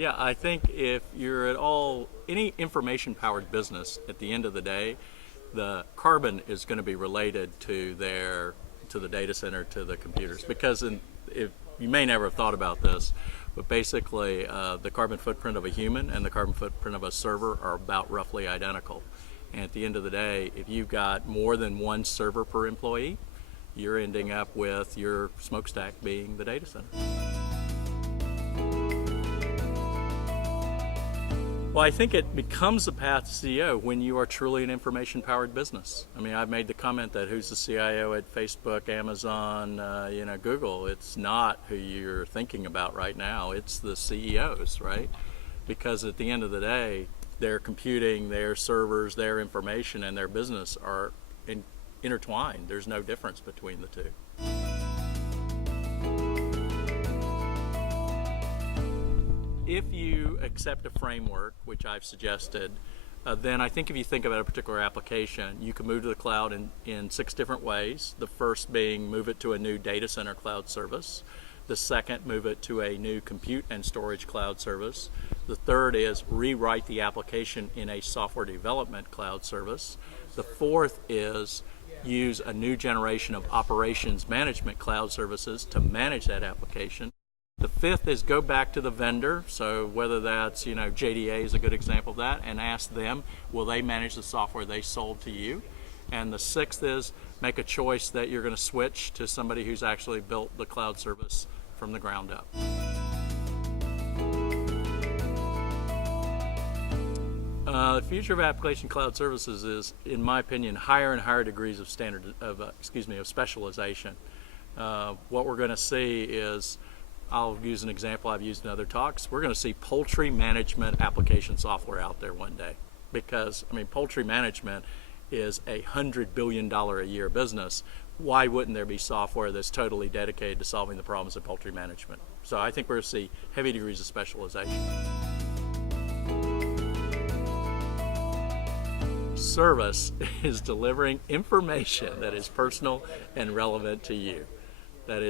Yeah, I think if you're at all any information-powered business, at the end of the day, the carbon is going to be related to the data center, to the computers, because if you may never have thought about this, but basically the carbon footprint of a human and the carbon footprint of a server are about roughly identical. And at the end of the day, if you've got more than one server per employee, you're ending up with your smokestack being the data center. Well, I think it becomes the path to CEO when you are truly an information-powered business. I mean, I've made the comment that who's the CIO at Facebook, Amazon, Google. It's not who you're thinking about right now. It's the CEOs, right? Because at the end of the day, their computing, their servers, their information, and their business are intertwined. There's no difference between the two. If you accept a framework, which I've suggested, then I think if you think about a particular application, you can move to the cloud in 6 different ways. The first being move it to a new data center cloud service. The second, move it to a new compute and storage cloud service. The third is rewrite the application in a software development cloud service. The fourth is use a new generation of operations management cloud services to manage that application. The fifth is go back to the vendor, so whether that's, JDA is a good example of that, and ask them, will they manage the software they sold to you? And the sixth is make a choice that you're going to switch to somebody who's actually built the cloud service from the ground up. The future of application cloud services is, in my opinion, higher and higher degrees of specialization. What we're going to see is, I'll use an example I've used in other talks. We're going to see poultry management application software out there one day, because poultry management is a $100 billion a year business. Why wouldn't there be software that's totally dedicated to solving the problems of poultry management? So I think we're going to see heavy degrees of specialization. Service is delivering information that is personal and relevant to you. That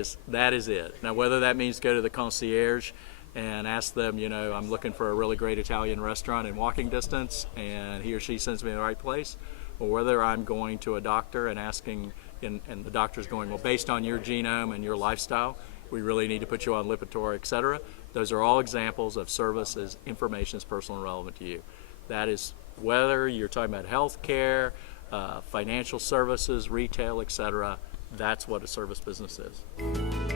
is it. Now, whether that means go to the concierge and ask them, I'm looking for a really great Italian restaurant in walking distance, and he or she sends me in the right place, or whether I'm going to a doctor and asking, and the doctor's going, well, based on your genome and your lifestyle, we really need to put you on Lipitor, etc. Those are all examples of service as information is personal and relevant to you. That is whether you're talking about healthcare, financial services, retail, etc. That's what a service business is.